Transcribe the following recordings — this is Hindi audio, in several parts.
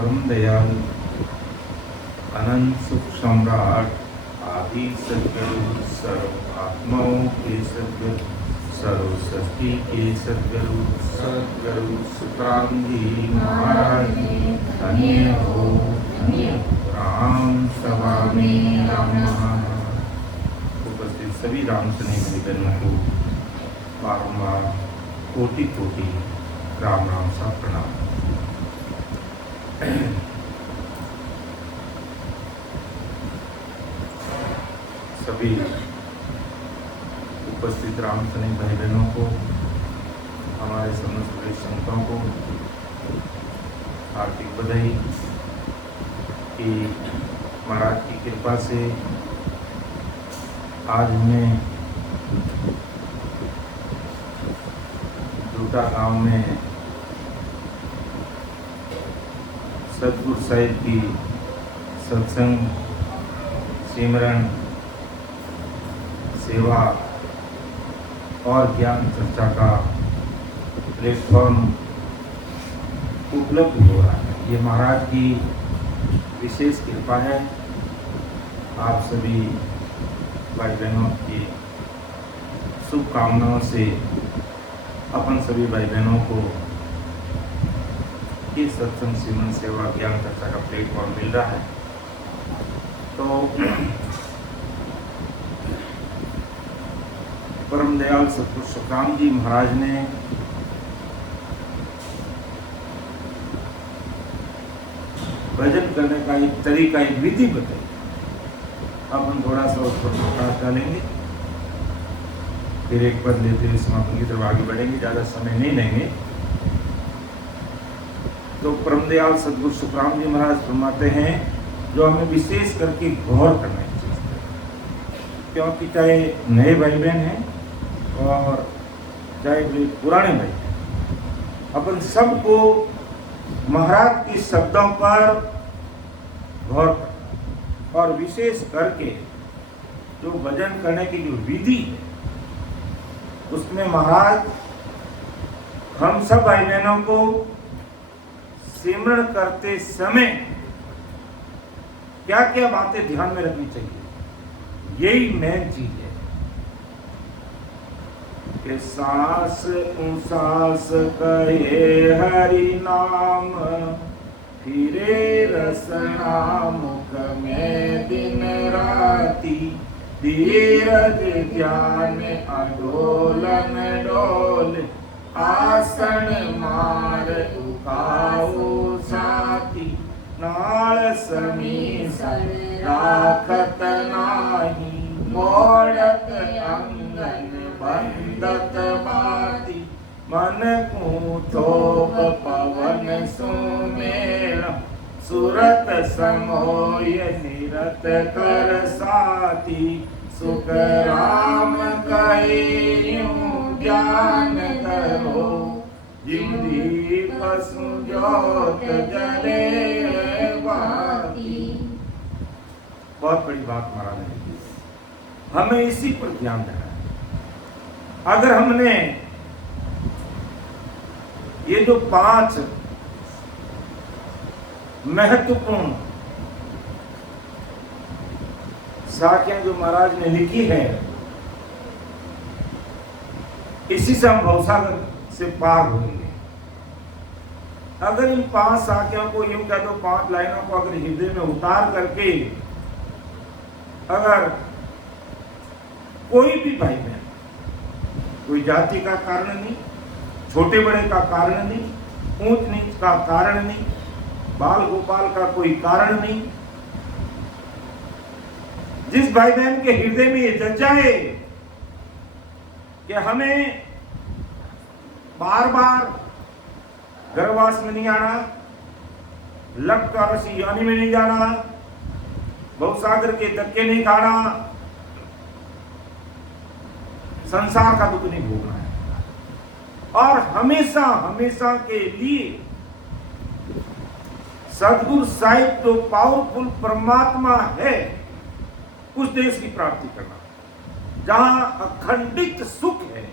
परम दयाल अनंत सुख सम्राट आदि सद्गुरु सर्व आत्माओं के सद्गुरु सर्व सृष्टि के सद्गुरु सुखराम जी महाराज धन्य हो राम सभा में राम। उपस्थित सभी राम स्नेही बहनों को बारंबार कोटि कोटि राम राम सा प्रणाम। सभी उपस्थित राम स्नेही भाई बहनों को, हमारे समस्त संतों को हार्दिक बधाई कि महाराज की कृपा से आज हमें दूटा गांव में सतगुरु साहिब की सत्संग, सिमरन, सेवा और ज्ञान चर्चा का प्लेटफॉर्म उपलब्ध हो रहा है। ये महाराज की विशेष कृपा है। आप सभी भाई बहनों की शुभकामनाओं से अपन सभी भाई बहनों को ये सत्संग, सिमरन, सेवा, ज्ञान चर्चा का प्लेटफॉर्म मिल रहा है। तो परम दयाल सतगुरु सुखराम जी महाराज ने भजन करने का एक तरीका, एक विधि बताई। अपन थोड़ा सा उस पर प्रकाश डालेंगे, फिर एक पद लेते हुए समापन की तरफ आगे बढ़ेंगे। ज़्यादा समय नहीं लेंगे। तो परम दयाल सतगुरु सुखराम जी महाराज फरमाते हैं, जो हमें विशेष करके गौर करना चाहिए, क्योंकि चाहे नए भाई बहन हैं और चाहे पुराने भाई बहन, अपन सबको महाराज के शब्दों पर गौर करना, और विशेष करके जो भजन करने की जो विधि है उसमें महाराज हम सब भाई बहनों को सिमरन करते समय क्या क्या बातें ध्यान में रखनी चाहिए, यही मेन चीज है कि सांस सांस कहे हरि नाम, फिरे रसना मुख में दिन राती, धीरज ध्यान अडोलन डोल, आसन मार उकाऊ साथी, नाल समीस राखत नाही, मोड़त अंगन बंदत बाती, मन कूथोप पवन सुमेल, सुरत समोय निरत कर साथी, सुख राम कहे यूं ज्ञान करो, जिम दीप सुजोत जले बाती। बहुत बड़ी बात महाराज ने, हमें इसी पर ध्यान देना है। अगर हमने ये जो 5 महत्वपूर्ण साखियां जो महाराज ने लिखी है, इसी से हम भवसागर से पार होंगे। अगर इन 5 साखियों को, यूं कह दो 5 लाइनों को अगर हृदय में उतार करके अगर कोई भी भाई बहन, कोई जाति का कारण नहीं, छोटे बड़े का कारण नहीं, ऊंच नीच का कारण नहीं, बाल गोपाल का कोई कारण नहीं, जिस भाई बहन के हृदय में ये जग जाए कि हमें बार बार गर्भवास में नहीं आना, लटकारसी यानी में नहीं जाना, भवसागर के धक्के नहीं खाना, संसार का दुख नहीं भोगना है, और हमेशा हमेशा के लिए सदगुरु साहिब जो पावरफुल परमात्मा है उस देश की प्राप्ति करना, जहां अखंडित सुख है,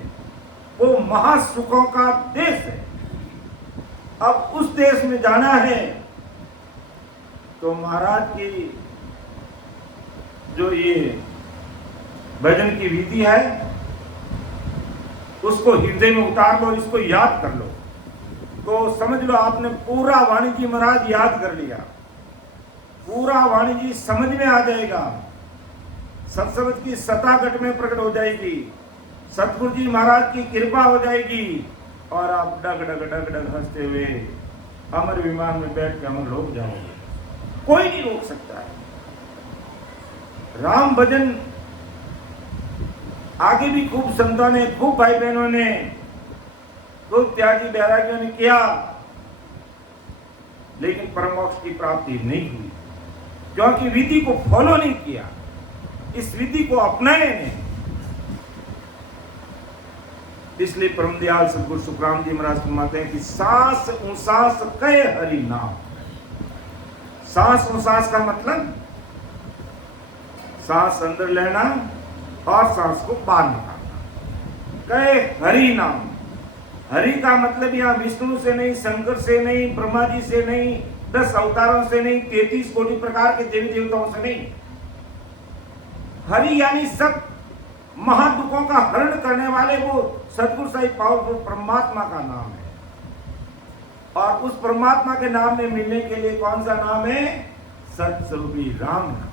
वो महासुखों का देश है। अब उस देश में जाना है तो महाराज की जो ये भजन की विधि है उसको हृदय में उतार लो, इसको याद कर लो, तो समझ लो आपने पूरा वाणी जी महाराज याद कर लिया, पूरा वाणी जी समझ में आ जाएगा, सत्संग की सताकट में प्रकट हो जाएगी, सतगुरु जी महाराज की कृपा हो जाएगी और आप डग डग डग डग हंसते हुए अमर विमान में बैठ के अमर लोग जाओगे, कोई नहीं रोक सकता है। राम भजन आगे भी खूब संतों ने, खूब भाई बहनों ने, खूब त्यागी बैरागियों ने किया, लेकिन परम मोक्ष की प्राप्ति नहीं हुई, क्योंकि विधि को फॉलो नहीं किया, इस विधि को अपनाए नहीं। इसलिए परम दयाल सदगुरु सुखराम जी महाराज फरमाते हैं कि सांस उसास कहे हरि नाम। सांस उसास का मतलब सांस अंदर लेना और सांस को बाहर निकालना। कहे हरि नाम, हरि का मतलब यहाँ विष्णु से नहीं, शंकर से नहीं, ब्रह्मा जी से नहीं, 10 अवतारों से नहीं, 33 कोटि प्रकार के देवी देवताओं से नहीं। हरि यानी सब महादुखों का हरण करने वाले वो सतगुरु साई पावरफुल परमात्मा का नाम है। और उस परमात्मा के नाम में मिलने के लिए कौन सा नाम है? सत्स्वरूपी राम नाम।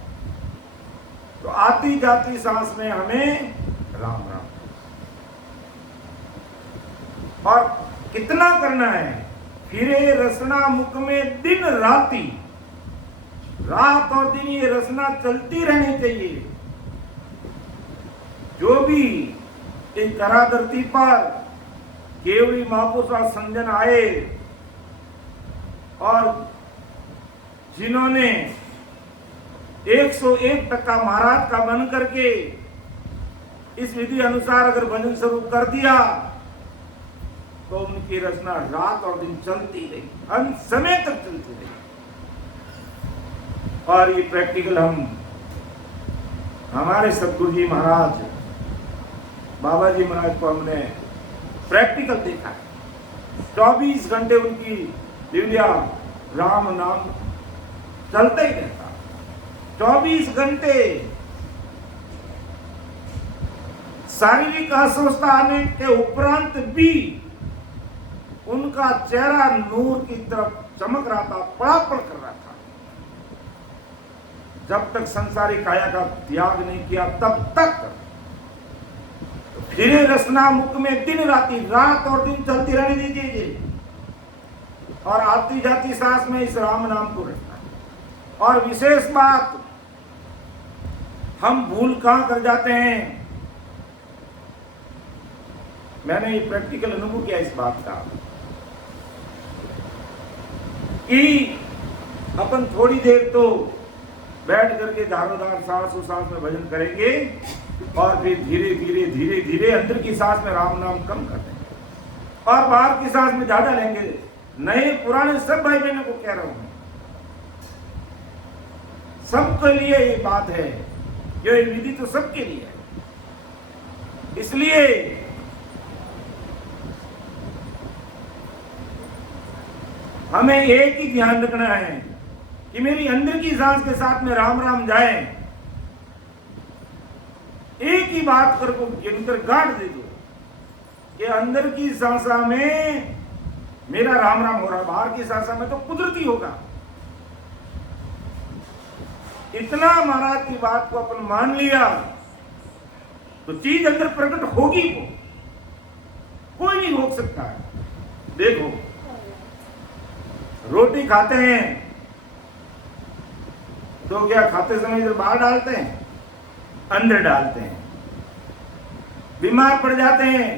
तो आती जाती सांस में हमें राम राम, और कितना करना है? फिरे रसना मुख में दिन राती, रात और दिन ये रसना चलती रहनी चाहिए। जो भी इस धरा धरती पर केवड़ी महापुरुष और संजन आए और जिन्होंने 101% महाराज का मन करके इस विधि अनुसार अगर भजन स्वरूप कर दिया तो उनकी रचना रात और दिन चलती रही, अंत समय तक चलती रही। और ये प्रैक्टिकल हम हमारे सतगुरु जी महाराज बाबा जी महाराज को हमने प्रैक्टिकल देखा है। 24 घंटे उनकी दिव्या राम नाम चलता ही रहता, 24 घंटे। शारीरिक अस्वस्थता आने के उपरांत भी उनका चेहरा नूर की तरफ चमक रहा था, पड़ापड़ कर रहा था। जब तक संसारिक काया का त्याग नहीं किया तब तक फिरे रसना मुख में दिन राती, रात और दिन चलती रहने दीजिए और आती जाती सांस में इस राम नाम को रखना। और विशेष बात, हम भूल कहां कर जाते हैं? मैंने ये प्रैक्टिकल अनुभव किया इस बात का कि अपन थोड़ी देर तो बैठ करके धारोधार सांस उसास में भजन करेंगे और फिर धीरे धीरे धीरे धीरे अंदर की सांस में राम नाम कम कर देंगे और बाहर की सांस में ज्यादा लेंगे। नए पुराने सब भाई बहनों को कह रहा हूं, सबके लिए ये बात है, ये विधि तो सबके लिए है। इसलिए हमें एक ही ध्यान रखना है कि मेरी अंदर की सांस के साथ में राम राम जाए। एक ही बात कर को गिनकर गांठ दे दो कि अंदर की सांसा में मेरा राम राम हो रहा, बाहर की सांसा में तो कुदरती होगा। इतना महाराज की बात को अपन मान लिया तो चीज अंदर प्रकट होगी, वो कोई नहीं रोक सकता है। देखो, रोटी खाते हैं तो क्या खाते समय इधर बाहर डालते हैं? अंदर डालते हैं। बीमार पड़ जाते हैं,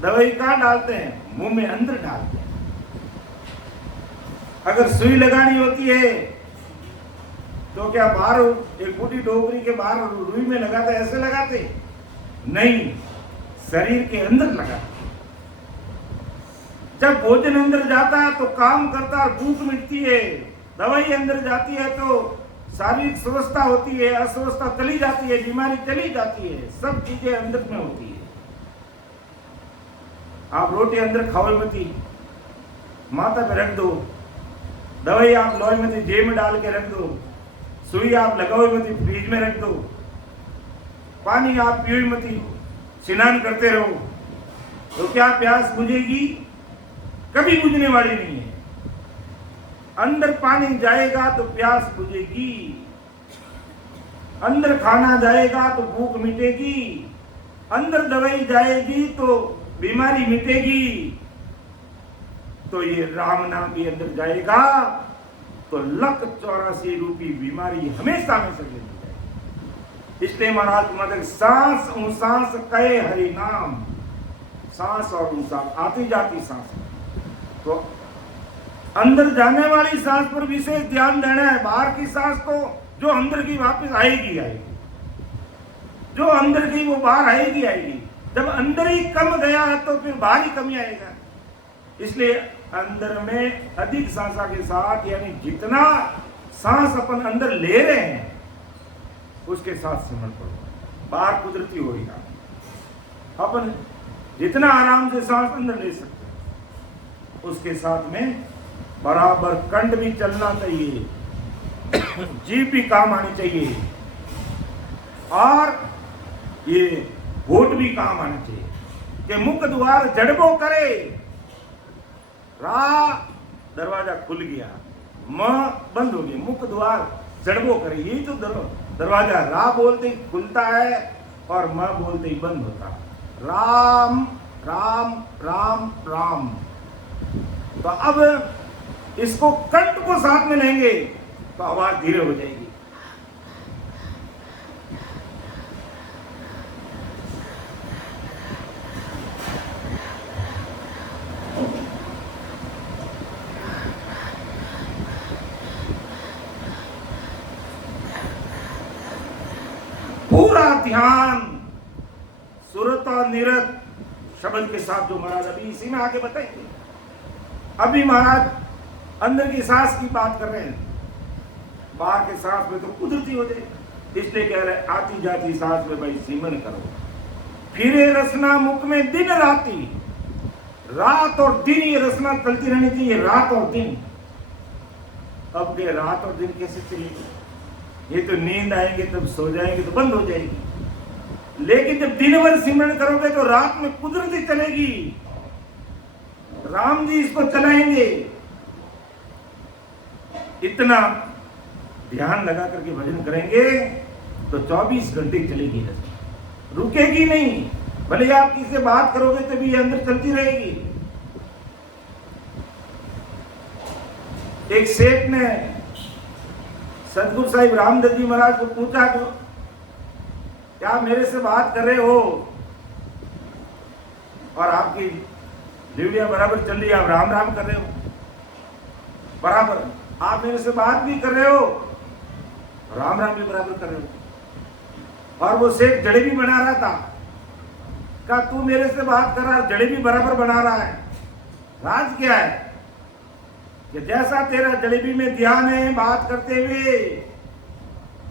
दवाई कहां डालते हैं? मुंह में अंदर डालते हैं। अगर सुई लगानी होती है तो क्या बाहर एक बूटी डोगरी के बाहर रुई में लगाते, ऐसे लगाते? नहीं, शरीर के अंदर लगाते। जब भोजन अंदर जाता है तो काम करता है, भूख मिटती है। दवाई अंदर जाती है तो शारीरिक स्वस्थता होती है, अस्वस्थता चली जाती है, बीमारी चली जाती है, सब चीजें अंदर में होती है। आप रोटी अंदर खाओ मती, माथा पे रख दो, दवाई आप लोहे में जेब में डाल के रख दो, सुई आप लगाओ मत फ्रिज में रख दो, पानी आप पियो मत, स्नान करते रहो, तो क्या प्यास बुझेगी? कभी बुझने वाली नहीं है। अंदर पानी जाएगा तो प्यास बुझेगी, अंदर खाना जाएगा तो भूख मिटेगी, अंदर दवाई जाएगी तो बीमारी मिटेगी। तो ये राम नाम भी अंदर जाएगा तो 1,84 रूपी बीमारी हमेशा में से लेती जाएगी। इसलिए महाराज मतलब सांस सांस कहे हरि नाम, सांस और सांस आती जाती सांस, तो अंदर जाने वाली सांस पर विशेष ध्यान देना है। बाहर की सांस तो जो अंदर की वापस आएगी आएगी, जो अंदर की वो बाहर आएगी आएगी। जब अंदर ही कम गया तो फिर बाहर ही कमी आएगा। इसलिए अंदर में अधिक सांसा के साथ, यानी जितना सांस अपन अंदर ले रहे हैं उसके साथ सिमरन करो। बाहर कुदरती होगा, अपन जितना आराम से सांस अंदर ले सकते हैं उसके साथ में बराबर कंठ भी चलना चाहिए, जीभ भी काम आनी चाहिए, और ये होठ भी काम आना चाहिए कि मुख द्वार जड़बो करे, रा दरवाजा खुल गया, म बंद हो गया, मुख द्वार जड़बो करे, यही तो दरवाजा रा बोलते ही खुलता है और म बोलते ही बंद होता है। राम राम राम राम। तो अब इसको कंठ को साथ में लेंगे तो आवाज धीरे हो जाएगी। पूरा ध्यान सुरत और निरत शब्द के साथ जो महाराज अभी इसी में आगे बताएंगे। अभी महाराज अंदर की सांस की बात कर रहे हैं, बाहर के सांस में तो कुदरती हो जाए, इसलिए कह रहे आती जाती सांस में भाई सिमरन करो। फिरे रसना मुख में दिन राती, रात और दिन ये रसना चलती रहनी चाहिए, रात और दिन। अब के रात और दिन कैसे चलेगी? ये तो नींद आएंगे तब सो जाएंगे तो बंद हो जाएगी, लेकिन जब दिन भर सिमरन करोगे तो रात में कुदरती चलेगी। राम जी इसको चलाएंगे। इतना ध्यान लगा करके भजन करेंगे तो 24 घंटे चलेगी, रुकेगी नहीं। भले आप किसी से बात करोगे तो भी ये अंदर चलती रहेगी। एक सेठ ने सतगुरु साहिब रामदास जी महाराज को पूछा तो क्या मेरे से बात कर रहे हो और आपकी ड्यूटियां बराबर चल रही है, आप राम राम कर रहे हो बराबर, आप मेरे से बात भी कर रहे हो, राम राम भी बराबर कर रहे हो। और वो सेठ जलेबी बना रहा था, कहा तू मेरे से बात कर रहा है, जलेबी बराबर बना रहा है। राज क्या है कि जैसा तेरा जलेबी में ध्यान है बात करते हुए,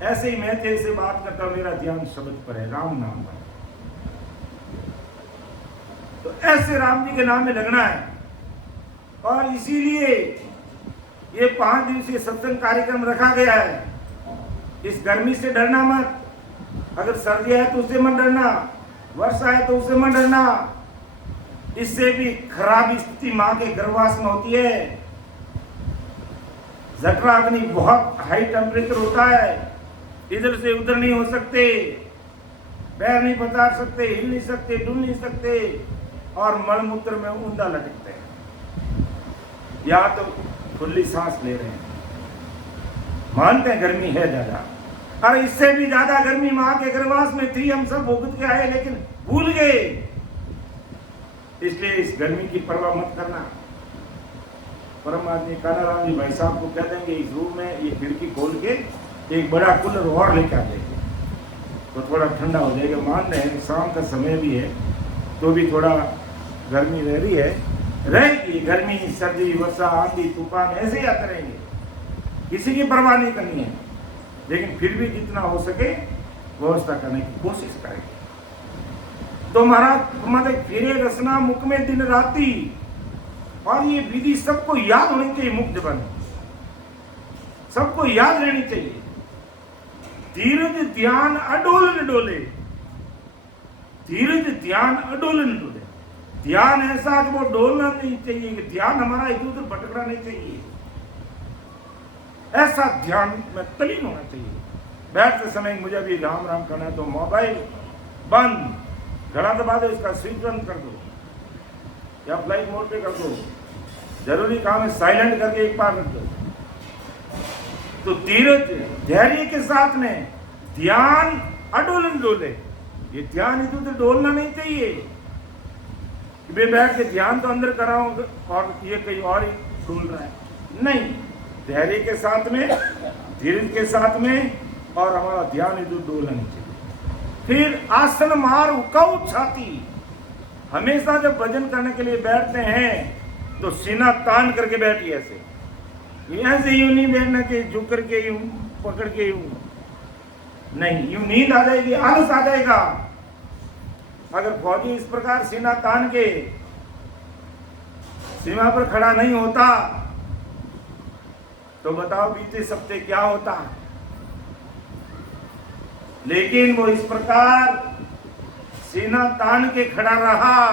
ऐसे ही मैं तेरे से बात करता हूं, मेरा ध्यान शब्द पर है, राम नाम पर। तो ऐसे राम जी के नाम में लगना है। और इसीलिए ये 5 दिवसीय सत्संग कार्यक्रम रखा गया है। इस गर्मी से डरना मत, अगर सर्दी है तो उससे मत डरना, वर्षा है तो उससे मत डरना। इससे भी खराब स्थिति मां के गर्भवास में होती है। जठरा अग्नि बहुत हाई टेम्परेचर होता है, इधर से उधर नहीं हो सकते, पैर नहीं पसार सकते, हिल नहीं सकते, डुल नहीं सकते, और मलमूत्र में ऊंधा लटकते हैं, या तो खुली सांस ले रहे हैं। मानते हैं गर्मी है ज्यादा, अरे इससे भी ज्यादा गर्मी मां के गर्भवास में थी, हम सब भुगत के आए लेकिन भूल गए। इसलिए इस गर्मी की परवाह मत करना। परम आदमी कानाराम जी भाई साहब को कह देंगे इस रूम में ये खिड़की खोल के एक बड़ा कूलर और लेकर आ जाएंगे तो थोड़ा ठंडा हो जाएगा। मान रहे हैं शाम का समय भी है तो भी थोड़ा गर्मी रह रही है, रहेगी गर्मी, सर्दी, वर्षा, आंधी, तूफान ऐसे ही आते रहेंगे, किसी की परवाह नहीं करनी है। लेकिन फिर भी जितना हो सके व्यवस्था करने की कोशिश करेंगे। तो महाराज मतलब फिरे रसना मुख में दिन राती, और ये विधि सबको याद होनी चाहिए मुख जबान। सबको याद रहनी चाहिए। धीरज ध्यान अडोल न डोले, धीरज ध्यान अडोल न डोले। ध्यान ऐसा कि वो डोलना नहीं चाहिए, कि ध्यान हमारा इधर उधर भटकना नहीं चाहिए, ऐसा ध्यान में तलीन होना चाहिए। बैठते समय मुझे अभी राम राम करना है तो मोबाइल बंद, घड़ा दबा दो, इसका स्विच बंद कर दो या फ्लाइट मोड पे कर दो, जरूरी काम है साइलेंट करके एक बार रख दो। तो धीरज धैर्य के साथ में ध्यान अडोलन डोले। ये ध्यान इधर उधर डोलना नहीं चाहिए कि मैं बैठ के ध्यान तो अंदर कर रहा हूं और ये कहीं और ही डोल रहा है, नहीं। धैर्य के साथ में, धीरज के साथ में, और हमारा ध्यान इधर डोलना नहीं चाहिए। फिर आसन मार उकाऊ छाती। हमेशा जब भजन करने के लिए बैठते हैं तो सीना तान करके बैठिए, ऐसे यूं नहीं बैठना कि झुक करके यूं पकड़ के यूं नहीं, यूं नींद आ जाएगी, आलस आ जाएगा। अगर फौजी इस प्रकार सीना तान के सीमा पर खड़ा नहीं होता तो बताओ बीते सप्ताह क्या होता। लेकिन वो इस प्रकार सीना तान के खड़ा रहा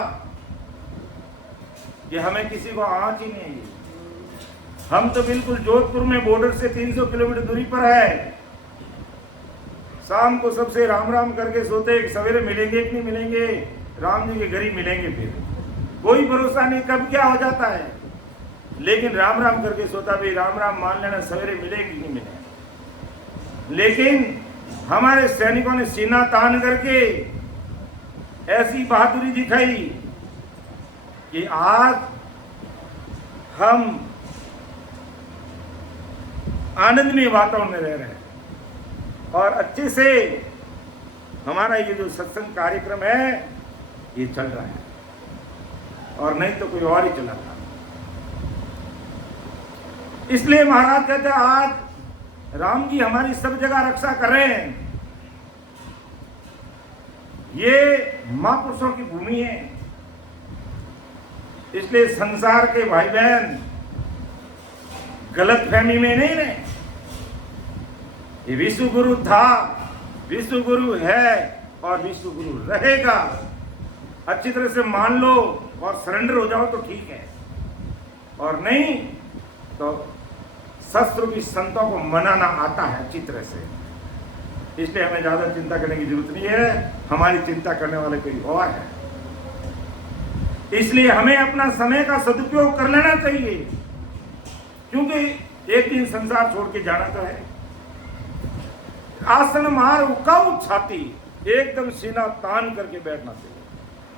कि हमें किसी को आंच ही नहीं आई। हम तो बिल्कुल जोधपुर में बॉर्डर से 300 किलोमीटर दूरी पर है। शाम को सबसे राम राम करके सोते, सवेरे मिलेंगे कि नहीं मिलेंगे, राम जी के घर ही मिलेंगे। फिर कोई भरोसा नहीं कब क्या हो जाता है, लेकिन राम राम करके सोता, भाई राम राम मान लेना, सवेरे मिलेगी नहीं मिलेगी। लेकिन हमारे सैनिकों ने सीना तान करके ऐसी बहादुरी दिखाई कि आज हम आनंदमय वातावरण में रह रहे हैं और अच्छे से हमारा ये जो सत्संग कार्यक्रम है ये चल रहा है, और नहीं तो कोई और ही चला था। इसलिए महाराज कहते हैं आज राम जी हमारी सब जगह रक्षा कर रहे हैं। ये महापुरुषों की भूमि है, इसलिए संसार के भाई बहन गलत फहमी में नहीं रहे। ये विश्व गुरु था, विश्व गुरु है और विश्व गुरु रहेगा। अच्छी तरह से मान लो और सरेंडर हो जाओ तो ठीक है, और नहीं तो शस्त्र भी संतों को मनाना आता है अच्छी तरह से। इसलिए हमें ज्यादा चिंता करने की जरूरत नहीं है, हमारी चिंता करने वाले कोई और है। इसलिए हमें अपना समय का सदुपयोग कर लेना चाहिए, क्योंकि एक दिन संसार छोड़ के जाना तो है। आसन मार उकाऊ छाती, एकदम सीना तान करके बैठना चाहिए।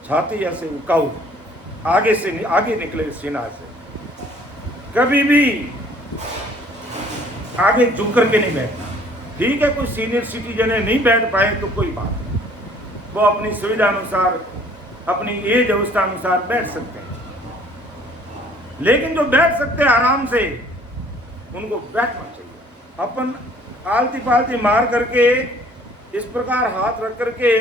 छाती ऐसे उकाऊ, आगे से आगे निकले सीना से, कभी भी आगे झुक करके नहीं बैठना। ठीक है, कोई सीनियर सिटीजन है नहीं बैठ पाए तो कोई बात नहीं, वो अपनी सुविधा अनुसार अपनी एज अवस्था अनुसार बैठ सकते हैं। लेकिन जो बैठ सकते हैं आराम से उनको बैठना चाहिए। अपन आलती पालती मार करके इस प्रकार हाथ रख करके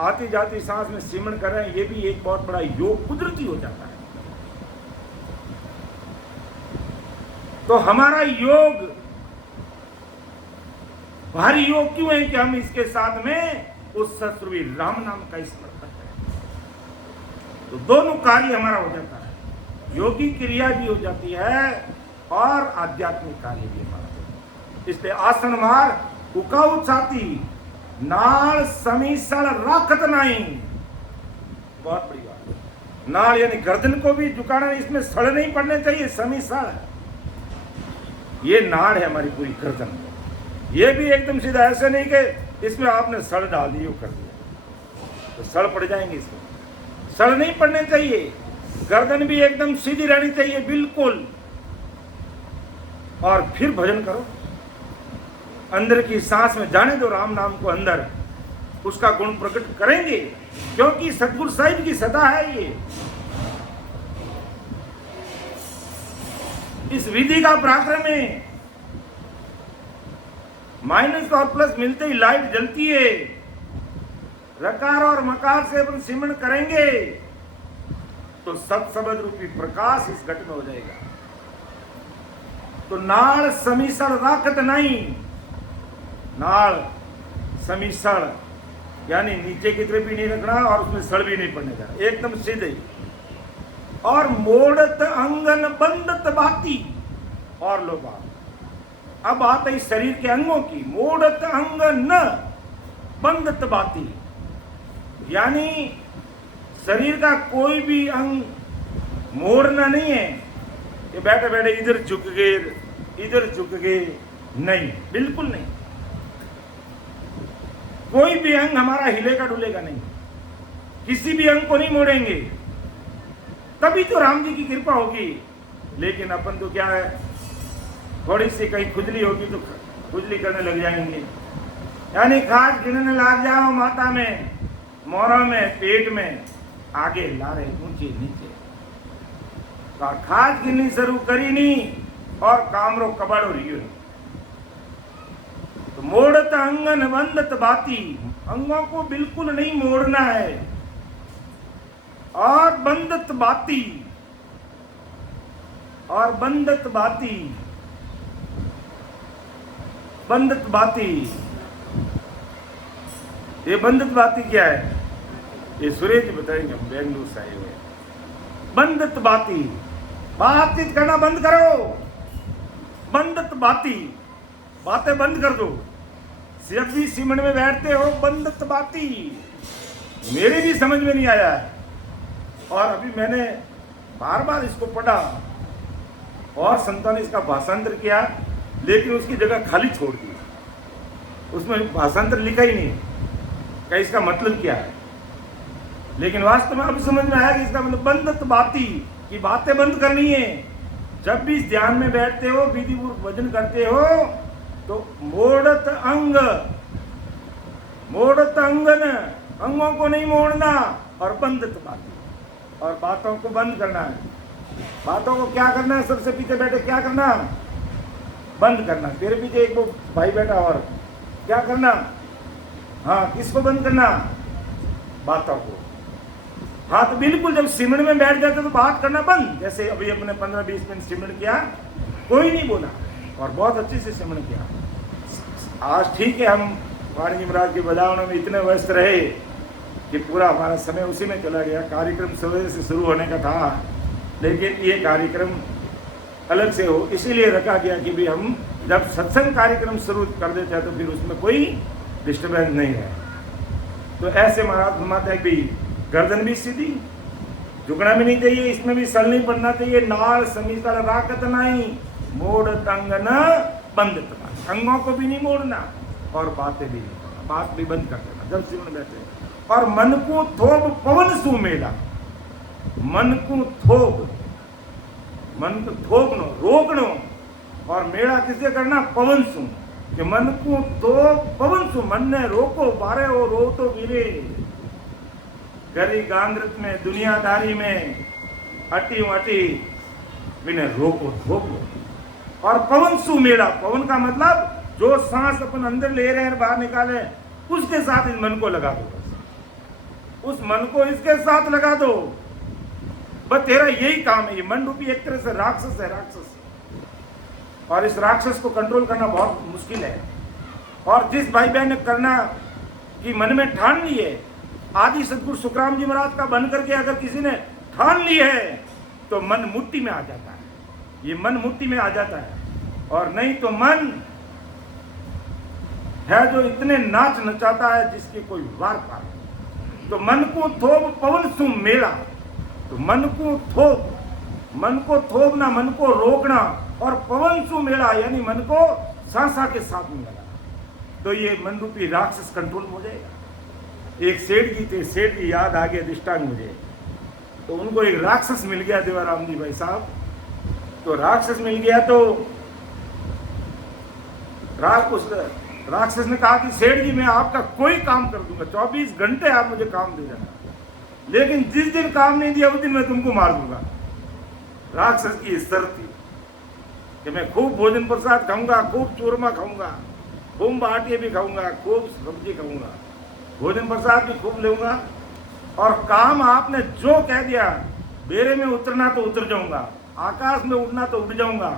आती जाती सांस में सिमरण कर रहे हैं, ये भी एक बहुत बड़ा योग कुदरती हो जाता है। तो हमारा योग भारी योग क्यों है कि हम इसके साथ में उस शस्त्रवीर राम नाम का स्मरण करते हैं, तो दोनों कार्य हमारा हो जाता है। योगी क्रिया भी हो जाती है और आध्यात्मिक कार्य भी हमारा होता है। इसलिए आसन मार उकाऊ छाती, नाल समीसल राखत नहीं। बहुत बड़ी बात है। नाल यानी गर्दन को भी झुकाना, इसमें सड़ नहीं पड़ने चाहिए। समीसल ये नाड़ है हमारी पूरी गर्दन, ये भी एकदम सीधा, ऐसे नहीं कि इसमें आपने सड़ डाल दी कर दिया तो सड़ पड़ जाएंगे। इसमें सड़ नहीं पड़ने चाहिए, गर्दन भी एकदम सीधी रहनी चाहिए बिल्कुल। और फिर भजन करो, अंदर की सांस में जाने दो राम नाम को, अंदर उसका गुण प्रकट करेंगे, क्योंकि सतगुरु साहिब की सदा है ये। इस विधि का पराक्रम में माइनस और प्लस मिलते ही लाइट जलती है। रकार और मकार से अपन सिमरण करेंगे तो सत्सबद रूपी प्रकाश इस घट में हो जाएगा। तो नाड़ समीसड़ राखत नहीं, नाड़ समीसड़ यानी नीचे की तरफ भी नहीं रखना और उसमें सड़ भी नहीं पड़ने देना, एकदम सीधे। और मोड़त अंगन बंदत बाती, और लो बात, अब बात है शरीर के अंगों की। मोड़त अंगन बंदत बाती, यानी शरीर का कोई भी अंग मोड़ना नहीं है कि बैठे बैठे इधर झुक गए इधर झुक गए, नहीं, बिल्कुल नहीं। कोई भी अंग हमारा हिलेगा डुलेगा नहीं, किसी भी अंग को नहीं मोड़ेंगे, तभी तो राम जी की कृपा होगी। लेकिन अपन तो क्या है, थोड़ी सी कहीं खुजली होगी तो खुजली करने लग जाएंगे, यानी खाज गिरने लग जाओ माता में, मोरा में, पेट में, आगे ला रहे ऊंचे नीचे, खाज गिरनी शुरू करी नहीं और कामरो कबाड़ो रियो। तो मोड़त अंगन बंदत बाती, अंगों को बिल्कुल नहीं मोड़ना है। और बंदत बाती, और बंदत बाती, बंदत बाती, ये बंदत बाती क्या है, ये सुरेश जी बताएंगे, हम बेंगलुरु से आए हुए। बंदत बाती, बातचीत करना बंद करो, बंदत बाती, बातें बंद कर दो। जब भी सिमट में बैठते हो बंदत बाती, मेरे भी समझ में नहीं आया है और अभी मैंने बार बार इसको पढ़ा और संतों ने इसका भाषांतर किया, लेकिन उसकी जगह खाली छोड़ दी, उसमें भाषांतर लिखा ही नहीं कि इसका मतलब क्या है। लेकिन वास्तव में अब समझ में आया कि इसका मतलब बंदत बाती की बातें बंद करनी है। जब भी ध्यान में बैठते हो, विधिपूर्वक भजन करते हो, तो मोड़त अंग, मोड़त अंगन, अंगों को नहीं मोड़ना, और बंदत बाती, और बातों को बंद करना है। बातों को क्या करना है, सबसे पीछे बैठे क्या करना, बंद करना। तेरे पीछे एक वो भाई बैठा, और क्या करना, हाँ, किसको बंद करना, बातों को। हाँ, तो बिल्कुल जब सिमरन में बैठ जाते तो बात करना बंद। जैसे अभी अपने 15-20 मिनट सिमरन किया, कोई नहीं बोला और बहुत अच्छे से सिमरन किया। आज ठीक है, हम वाणी जी महाराज के बजावने में इतने व्यस्त रहे कि पूरा हमारा समय उसी में चला गया। कार्यक्रम सवेरे से शुरू होने का था, लेकिन ये कार्यक्रम अलग से हो इसीलिए रखा गया कि भी हम जब सत्संग कार्यक्रम शुरू कर देते हैं तो फिर उसमें कोई डिस्टर्बेंस नहीं है। तो ऐसे महाराज फरमाते हैं कि गर्दन भी सीधी, झुकना भी नहीं चाहिए, इसमें भी सल नहीं पड़ना चाहिए। नाड़ समीसड़ राखत नहीं, मोड़त अंगन बंदत बाती, अंगों को भी नहीं मोड़ना और बातें भी नहीं करना, बात भी बंद कर देना जब सिमरन बैठे। और मन को थोप पवन सु मेला, मन को थोप, मन को थोपनो, रोकनो, और मेला किसे करना, पवन सु, कि मन को थोप पवन सु, मन ने रोको बारे हो रो तो गिरे। गरी गांग्रत में, दुनियादारी में अटी वटी बिने रोको थोपो। और पवन सु मेला, पवन का मतलब जो सांस अपन अंदर ले रहे हैं बाहर निकाले, उसके साथ इस मन को लगा दो, उस मन को इसके साथ लगा दो, बस तेरा यही काम है। ये मन रूपी एक तरह से राक्षस है, राक्षस, और इस राक्षस को कंट्रोल करना बहुत मुश्किल है। और जिस भाई बहन ने करना कि मन में ठान ली है, आदि सदगुरु सुखराम जी महाराज का बन करके अगर किसी ने ठान ली है तो मन मुट्ठी में आ जाता है, ये मन मुट्ठी में आ जाता है। और नहीं तो मन है जो इतने नाच नचाता है जिसकी कोई वार पार। तो मन को थोप पवन सु मेला, तो मन को थोप, मन को थोपना, मन को रोकना, और पवन सु मेला यानी मन को सांसा के साथ में लगा, तो ये मन रूपी राक्षस कंट्रोल हो जाएगा। एक सेठ जी थे, सेठ जी याद आ गया दृष्टांत मुझे, तो उनको एक राक्षस मिल गया देवाराम जी भाई साहब। तो राक्षस मिल गया तो उस राक्षस ने कहा कि सेठ जी मैं आपका कोई काम कर दूंगा, 24 घंटे आप मुझे काम दे देना, लेकिन जिस दिन काम नहीं दिया उस दिन मैं तुमको मार दूंगा। राक्षस की शर्त थी कि मैं खूब भोजन प्रसाद खाऊंगा, खूब चूरमा खाऊंगा, खूब बाटियाँ भी खाऊंगा, खूब सब्जी खाऊंगा, भोजन प्रसाद भी खूब लूंगा, और काम आपने जो कह दिया, बेरे में उतरना तो उतर जाऊंगा, आकाश में उड़ना तो उड़ जाऊंगा,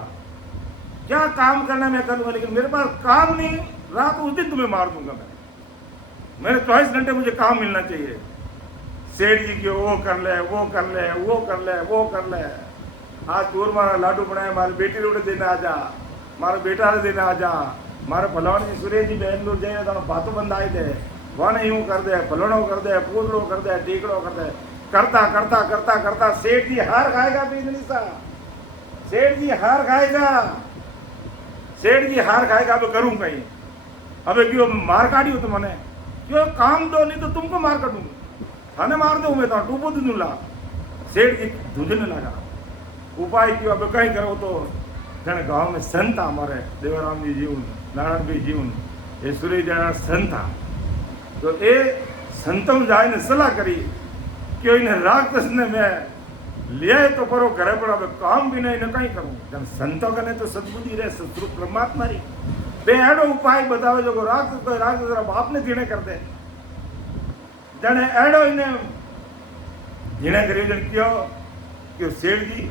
क्या काम करना मैं करूंगा, लेकिन मेरे पास काम नहीं रहा तो उस दिन तुम्हें मार दूंगा मैं। मेरे 24 घंटे मुझे काम मिलना चाहिए। सेठ जी की वो कर ले, वो कर ले, वो कर ले, वो कर ले। आज तूर मारा लाडू बनाए, मारी बेटी रोटे देने आ जा, मारे बेटा ने देने आ जा, मारे फलाण जी सुरेश जी बेंगलोर जाए तो बातों बंद आए थे, वन यूं कर दे, फलाणो कर दे, पूतड़ो कर दे, टीकड़ो कर दे। करता करता करता करता सेठ जी हार खाएगा बिजनेस सा, सेठ जी हार खाएगा, सेठ जी हार खाएगा। अब करूं कहीं, अब क्यों मार काटियो तो मैंने, क्यों काम दो नहीं तो तुमको मार काटूंगा, थाने मार दो मैं तो टूबो दूंगा। सेठ जी धुंधने लगा, उपाय क्यों अब कहीं करो तो जने गांव में संत था हमारे देवाराम जी जीवन, नारायण भाई जीवन, ये सूर्य जरा संत था, तो ये संतों जाए ने सलाह करी कि इन्हें राक्षस ने मैं लिया तो करो करे, पर अब काम भी नहीं न कहीं करूं। जब संतों का ने तो सदबुद्धि रहे, सतरु परमात्मा री बे एडो उपाय बतावे जो राक्षस तो राक्षस जरा बाप ने धीणे कर दे, जने एडो इन्हें धीणे करी जन क्यों कि सेठ जी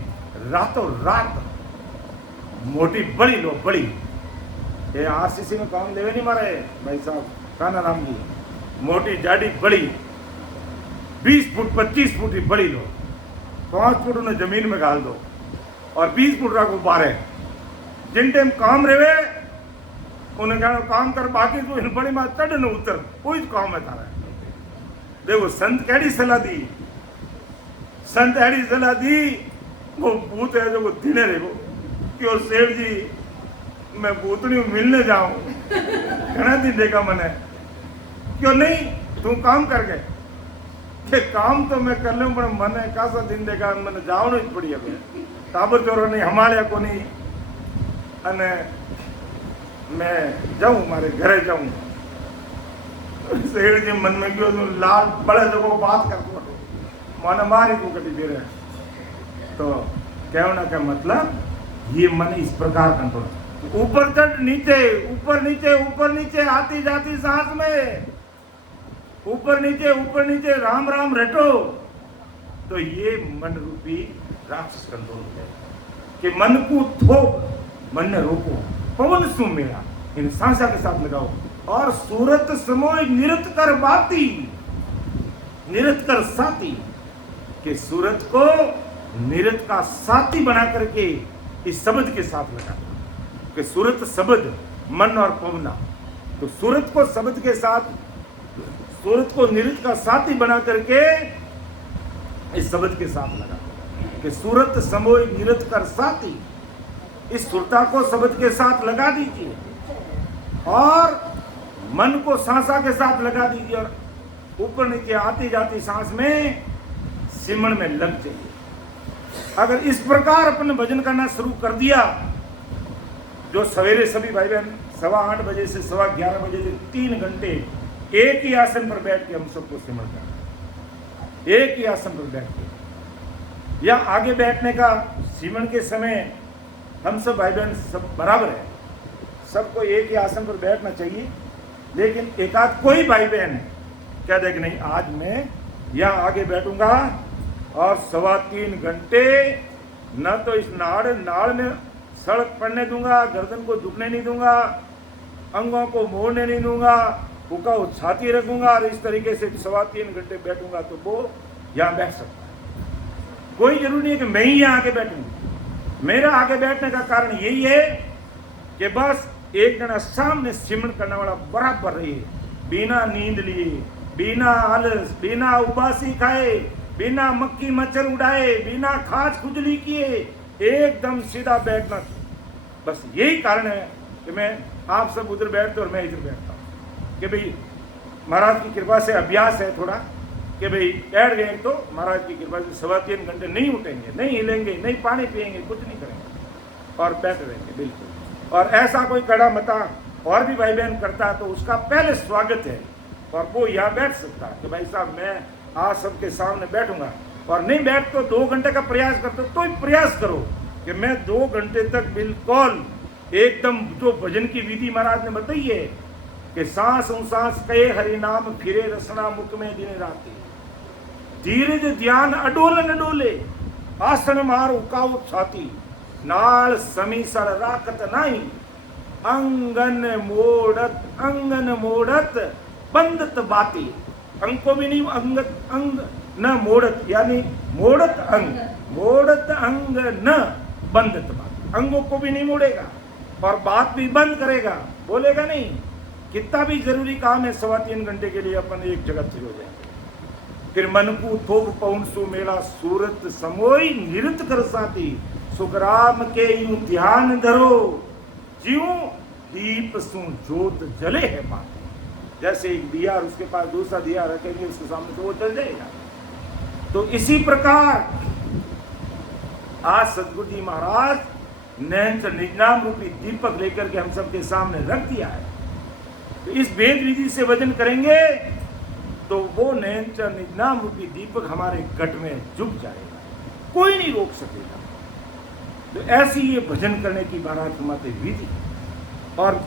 रातों रात मोटी बड़ी लो बड़ी, ये आरसीसी में काम देवे नहीं मारे भाई साहब काना राम जी, मोटी जाडी बड़ी 20 फुट 25 फुट की बड़ी लो, 5 फुट उन्हें जमीन में गाल दो और 20 फुट रखो बारे, जिन टाइम काम रहे उन्हें कहना काम कर, बाकी तो इन बड़ी माँ चढ़ न उतर, कोई काम है तारा। देखो संत कैडी सलाह दी, संत ऐडी सलाह दी, वो भूत है जो वो धीने रहे कि और सेठ जी मैं भूतनी मिलने जाऊं, कहना दिन देखा मैंने, क्यों नहीं तू काम कर गए कि काम तो मैं कर लूं पर मैंने कासा दिन देखा मैंने जावनो ही पड़ी है, टाबर चोरो नहीं हमारे को नहीं, अने मैं जाऊं मारे घरे जाऊं। सेठ जी मन में क्यों लाल बड़े जो बात करते माने मारी तू कटी दे रहे, तो कहना का मतलब ये मन इस प्रकार कंट्रोल, ऊपर चढ़ नीचे, ऊपर नीचे, ऊपर नीचे, आती जाती सांस में ऊपर नीचे राम राम रटो, तो ये मन रूपी राक्षस कंट्रोल है कि मन को थोप, मन ने रोको, पवन सु मेरा इन सांसा के साथ लगाओ, और सूरत समोय निरत कर बाती, निरत कर साथी, कि सूरत को निरत का साथी बना करके इस शब्द के साथ लगा, कि सूरत शब्द मन और पवना, तो सूरत को शब्द के साथ, सूरत को निरत का साथी बना करके इस शब्द के साथ लगा, कि सूरत समोय निरत कर साथी, इस सुरता को शब्द के साथ लगा दीजिए और मन को सांसा के साथ लगा दीजिए, और ऊपर नीचे आती जाती सांस में सिमरण में लग जाइए। अगर इस प्रकार अपने भजन करना शुरू कर दिया, जो सवेरे सभी भाई बहन 8:15 बजे से 11:15 बजे से 3 घंटे एक ही आसन पर बैठ के हम सबको सिमरण करना, एक ही आसन पर बैठ के, या आगे बैठने का सिमरण के समय हम सब भाई बहन सब बराबर है, सबको एक ही आसन पर बैठना चाहिए, लेकिन एकाध कोई भाई बहन क्या देख नहीं आज मैं यहाँ आगे बैठूंगा और 3.25 घंटे न तो इस नाड़ में सड़क पड़ने दूंगा, गर्दन को झुकने नहीं दूंगा, अंगों को मोड़ने नहीं दूंगा, उका छाती रखूंगा और इस तरीके से 3.25 घंटे बैठूंगा, तो वो यहाँ बैठ सकता है। कोई जरूरी नहीं है कि मैं ही यहाँ आगे बैठूंगा। मेरा आगे बैठने का कारण यही है कि बस एक जना सामने सिमरण करने वाला बराबर रही, बिना नींद लिए, बिना आलस, बिना उबासी खाए, बिना मक्खी मच्छर उड़ाए, बिना खाज खुजली किए, एकदम सीधा बैठना। बस यही कारण है कि मैं आप सब उधर बैठते और मैं इधर बैठता हूँ, कि भाई महाराज की कृपा से अभ्यास है थोड़ा, कि भाई बैठ गए तो महाराज की कृपा से 3.25 घंटे नहीं उठेंगे, नहीं हिलेंगे, नहीं पानी पिएंगे, कुछ नहीं करेंगे और बैठे रहेंगे बिल्कुल। और ऐसा कोई कड़ा मता और भी भाई बहन करता है तो उसका पहले स्वागत है, और वो यहाँ बैठ सकता है कि भाई साहब मैं आज सबके सामने बैठूंगा, और नहीं बैठ तो 2 घंटे का प्रयास करते तो ही प्रयास करो कि मैं 2 घंटे तक बिल्कुल एकदम जो भजन की विधि महाराज ने बताई है कि सांस सांस कहे हरि नाम फिरे रसना मुख में दिन राती, धीरज ध्यान अडोल न डोले, आसन मार उकाओ छाती, नाल समीसर राकत नाही, अंगन मोड़त बंदत बाती। अंग को भी नहीं, अंग न मोड़त, यानी मोड़त अंग न बंदत बात, अंगों को भी नहीं मोड़ेगा और बात भी बंद करेगा, बोलेगा नहीं। कितना भी जरूरी काम है, 3.25 घंटे के लिए अपन एक जगह स्थिर हो जाएंगे। फिर मन को थोप पौन सु मेला सूरत समोई निरत कर साथी, सुखराम के यूं ध्यान धरो, ज्यों दीप सु जोत जले है बात। जैसे एक दिया और उसके पास दूसरा दिया रखेंगे, उसके सामने तो वो जल जाएगा। तो इसी प्रकार आज सदगुरु जी महाराज नैन निजनाम रूपी दीपक लेकर के हम सबके सामने रख दिया है। तो इस वेद विधि से भजन करेंगे तो वो नैन निजनाम रूपी दीपक हमारे गट में जुट जाएगा, कोई नहीं रोक सकेगा। तो ऐसी ये भजन करने की महाराज माते विधि। और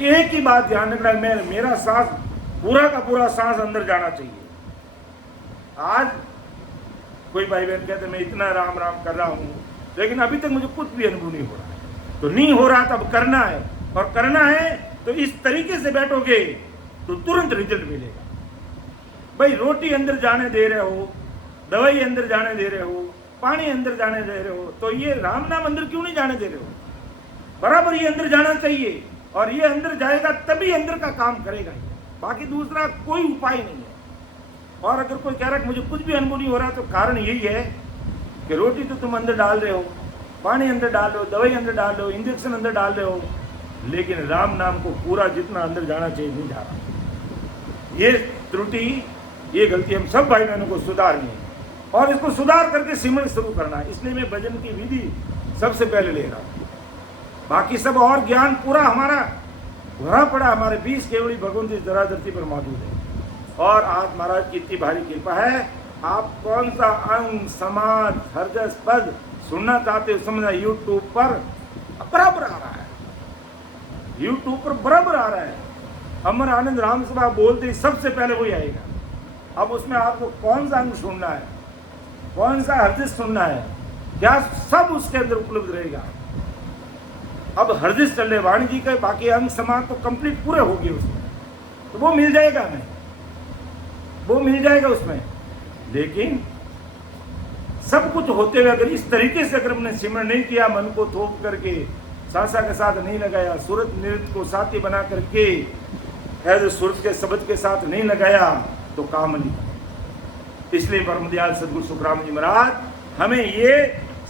एक ही बात ध्यान रखना, मेरा सांस पूरा का पूरा सांस अंदर जाना चाहिए। आज कोई भाई बहन कहते मैं इतना राम राम कर रहा हूं, लेकिन अभी तक मुझे कुछ भी अनुभव नहीं हो रहा है। तो नहीं हो रहा, तब करना है, और करना है तो इस तरीके से बैठोगे तो तुरंत रिजल्ट मिलेगा। भाई रोटी अंदर जाने दे रहे हो, दवाई अंदर जाने दे रहे हो, पानी अंदर जाने दे रहे हो, तो ये राम नाम अंदर क्यों नहीं जाने दे रहे हो? बराबर ये अंदर जाना चाहिए, और ये अंदर जाएगा तभी अंदर का काम करेगा, बाकी दूसरा कोई उपाय नहीं है। और अगर कोई कह रहा है मुझे कुछ भी अनुभव नहीं हो रहा, तो कारण यही है कि रोटी तो तुम अंदर डाल रहे हो, पानी अंदर डाल रहे हो, दवाई अंदर डाल रहे हो, इंजेक्शन अंदर डाल रहे हो, लेकिन राम नाम को पूरा जितना अंदर जाना चाहिए नहीं जा रहा। ये त्रुटि, ये गलती हम सब भाई बहनों को सुधारनी है, और इसको सुधार करके सिमरन शुरू करना है। इसलिए मैं भजन की विधि सबसे पहले ले रहा हूँ। बाकी सब और ज्ञान पूरा हमारा भरा पड़ा, हमारे 20 केवड़ी भगवंत इस धरा धरती पर मौजूद है। और आज महाराज की इतनी भारी कृपा है, आप कौन सा अंग समाज हरजस पद सुनना चाहते हो, समझना यूट्यूब पर बराबर आ रहा है, यूट्यूब पर बराबर आ रहा है। अमर आनंद राम सभा बोलते ही सबसे पहले वही आएगा। अब उसमें आपको कौन सा अंग सुनना है, कौन सा हरजिस सुनना है, क्या सब उसके अंदर उपलब्ध रहेगा। अब हरजिस चल रहे वाणी जी के, बाकी अंग समाज तो कंप्लीट पूरे हो गए उसमें, तो वो मिल जाएगा हमें, वो मिल जाएगा उसमें। लेकिन सब कुछ होते हुए अगर इस तरीके से अगर हमने सिमरन नहीं किया, मन को थोप करके सासा के साथ नहीं लगाया, सूरत नृत्य को साथी बना करके जो सूरत के शब्द के साथ नहीं लगाया, तो काम नहीं। इसलिए परम दयाल सदगुरु सुखराम जी महाराज हमें ये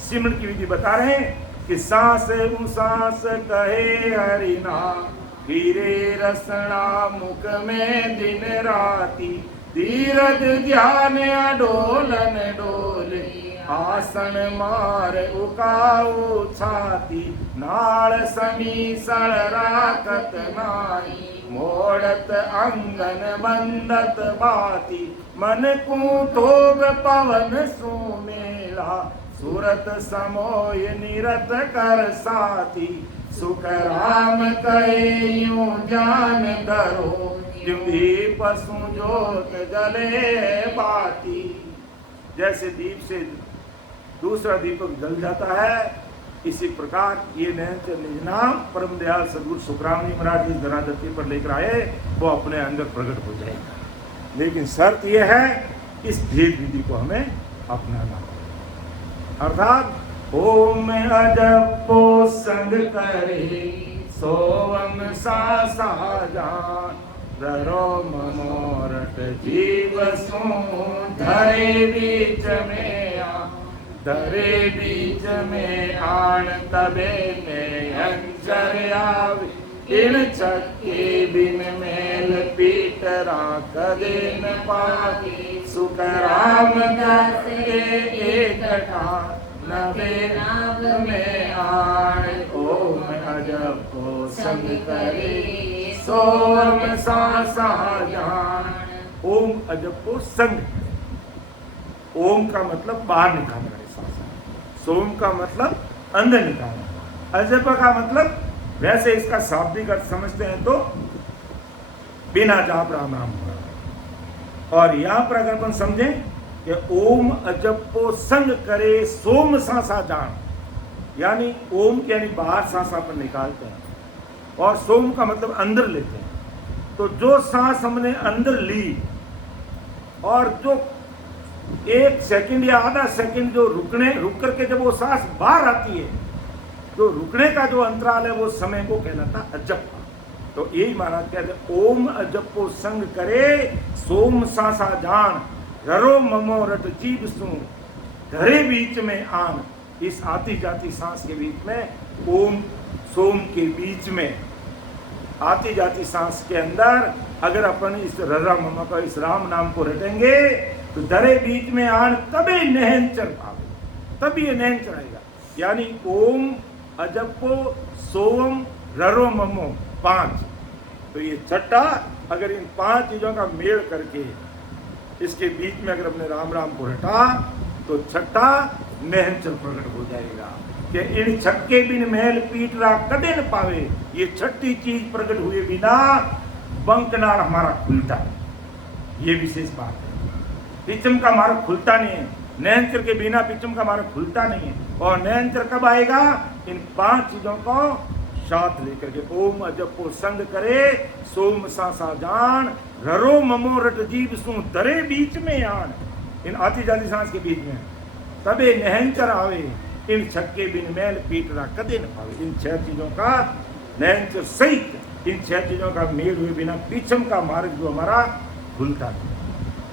सिमरन की विधि बता रहे हैं कि सांस सांस कहे हरि नाम, हीरे रसना मुख में दिन राती, धीरज ध्यान अडोलन डोले, आसन मार उकाऊ छाती, नाल समीसर राकत नाई, मोड़त अंगन बंदत बाती, मन को थोब पवन सुमेला, सूरत समोय निरत कर साथी, सुख राम कहे यूं ज्ञान धरो, दीप सु जोत जले बाती। जैसे दीप से दूसरा दीपक जल जाता है, इसी प्रकार ये नैन निज नाम परम दयाल सदगुरु सुखराम जी महाराज जिस धरा धरती पर लेकर आए, वो अपने अंदर प्रकट हो जाएगा। लेकिन शर्त यह है, इस भेद विधि को हमें अपनाना है। अर्थात ओम अजपो संग करे, सोवम सासा जान, धरो मनोरथ जीव सो, धरे बीच में आ, धरे बीच में आन, तबे में अंजर आवे, इन चक्के बिन मेल पीट राख देन पावे, सुख राम दास एक ठान, नबे नाम में आन, ओम अजब को संग करे, सोम सासा जान। ओम अजब को संग, ओम का मतलब बाहर निकालना है सासा, सोम का मतलब अंदर निकालना, अजब का मतलब वैसे इसका शाब्दिक अर्थ समझते हैं तो बिना जाप राम नाम होगा। और यहां पर अगर अपन समझें कि ओम अजब को संग करे, सोम सासा जान, यानी ओम के यानी बाहर सांस अपन निकालते हैं, और सोम का मतलब अंदर लेते हैं। तो जो सांस हमने अंदर ली और जो 1 सेकंड या आधा सेकंड जो रुक करके जब वो सांस बाहर आती है, जो रुकने का जो अंतराल है वो समय को कहलाता अजप्पा। तो यही महाराज कहते हैं, ओम अजप्पो संग करे सोम सांसा जान, ररो ममो रट जीव सू धरे बीच में आन। इस आती जाती सांस के बीच में, ओम सोम के बीच में आती जाती सांस के अंदर अगर अपन इस ररा ममा का इस राम नाम को रटेंगे तो धरे बीच में आन तभी नहन चढ़ पावे, तभी ये नहन चढ़ेगा। यानी ओम अजप्पो सोम ररो ममो 5, तो ये छठा, अगर इन 5 चीजों का मेल करके इसके बीच में अगर अपने राम राम को रटा तो छठा नहनचल प्रकट हो जाएगा कि इन छक्के बिन महल पीटरा कदे न पावे। ये छठी चीज प्रकट हुए बिना बंकनार हमारा खुलता है, ये विशेष बात है। पिचम का मार्ग खुलता नहीं है, नयनचर के बिना पिचम का मार्ग खुलता नहीं है। और नयनचर कब आएगा? इन 5 चीजों को साथ लेकर के, ओम अजप्पो संग करे सोम सांसा जान, ररो ममो रट जीव सू दरे बीच में आन। इन आती जाती सांस के बीच में तबे नहनचर आवे, इन छक्के बिन मैल पीटरा कदे न पावे। इन 6 चीजों का नयनचर सहित इन 6 चीजों का मेल हुए बिना पीछम का मार्ग जो हमारा खुलता है।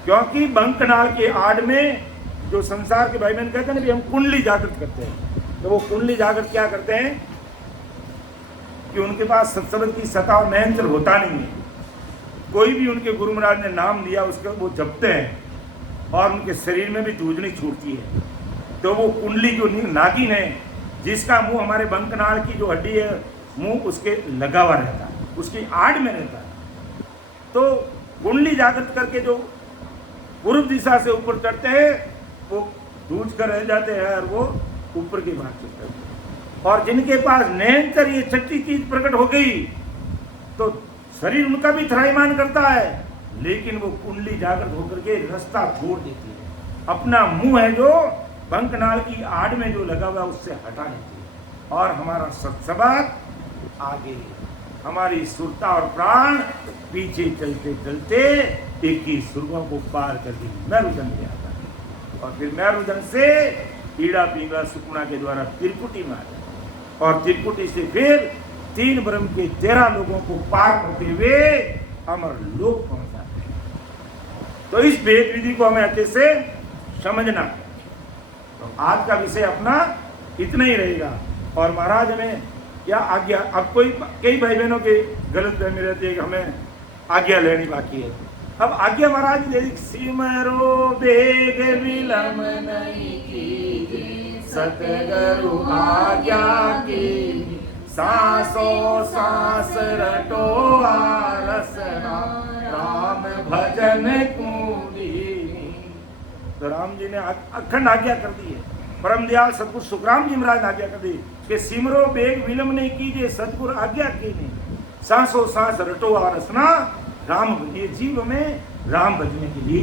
क्योंकि बंकनाल के आड़ में जो संसार के भाई बहन कहते हैं ना भी हम कुंडली जागृत करते हैं, तो वो कुंडली जागृत क्या करते हैं कि उनके पास सत्संग की सता और नयनचर होता नहीं है। कोई भी उनके गुरु महाराज ने नाम लिया उसका वो जपते हैं और उनके शरीर में भी दूजनी छूटती है। तो वो कुंडली जो नागिन है, जिसका मुंह हमारे बंकनाल की जो हड्डी है मुंह उसके लगा हुआ रहता है, उसकी आड़ में रहता है। तो कुंडली जागृत करके जो पूर्व दिशा से ऊपर चढ़ते हैं वो दूज कर रह जाते हैं और वो ऊपर की बात चलते हैं। और जिनके पास नयनचर ये छठी चीज प्रकट हो गई तो शरीर उनका भी त्रायमान करता है, लेकिन वो कुंडली जागृत होकर के रास्ता छोड़ देती है। अपना मुंह है जो बंकनाल की आड़ में जो लगा हुआ उससे हटा देती है और हमारा सत्संग आगे, हमारी सुरता और प्राण पीछे चलते चलते 21 सुरगों को पार कर दी मैरुदन में आता है। और फिर मैरुदन से ईड़ा पिंगला सुकुना के द्वारा त्रिकुटी में आता है और त्रिकुटी से फिर 3 ब्रह्म के 13 लोगों को पार करते हुए अमर लोक पहुंच जाते हैं। तो इस भेद विधि को हमें अच्छे से समझना। तो आज का विषय अपना इतना ही रहेगा। और महाराज हमें क्या आज्ञा, अब कई भाई बहनों के गलत फहमी रहती है कि हमें आज्ञा लेनी बाकी है। अब आज्ञा महाराज दे दी, सिमरो बेग विलम नहीं कीजिए, सतगुरु आज्ञा की, सांसों सांस रटो आरसना, राम भजन कूदी। तो राम जी ने अखंड आज्ञा कर दी है। परम दयाल सतगुरु सुखराम जी महाराज ने आज्ञा कर दी कि सिमरो बेग विलम्ब नहीं कीजिए, सतगुरु आज्ञा की नहीं, सांसों सांस रटो आरसना, राम भजिए। जीव में राम भजने के लिए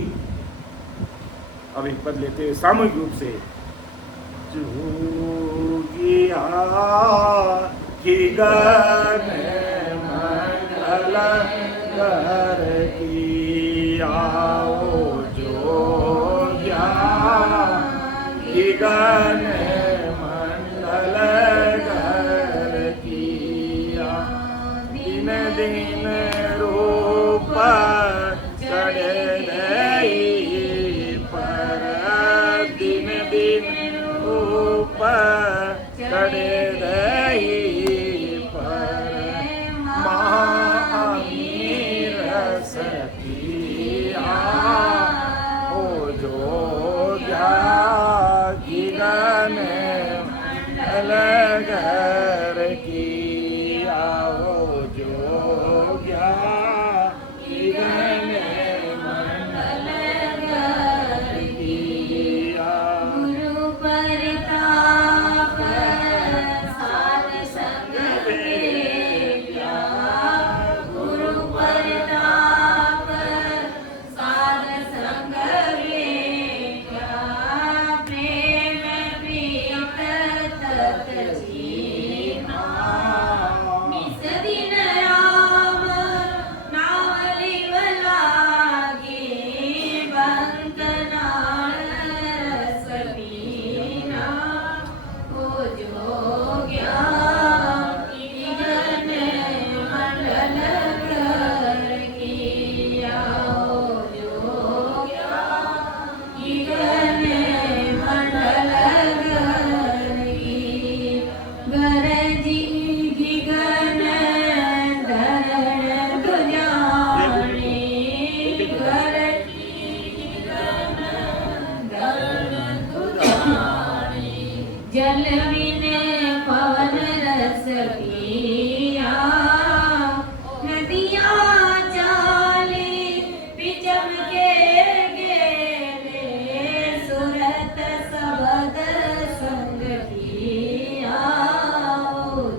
अब एक पद लेते हैं सामूहिक रूप से। जोगिया की गन मंगल कर की, आओ जोगिया की गन मंगल कर किया, दिन दिन रूप चढ़े रही पर, दिन दिन रूप चढ़े रही पर, महाअमीर सतिया ओ जोगिया की गन मंगल घर की, आओ जोगिया की गन मंगल घर की। गुरु प्रताप साध जल बिने पवन रस किया नदियाँ चाली बिचम के गेले सुरत सबद संग किया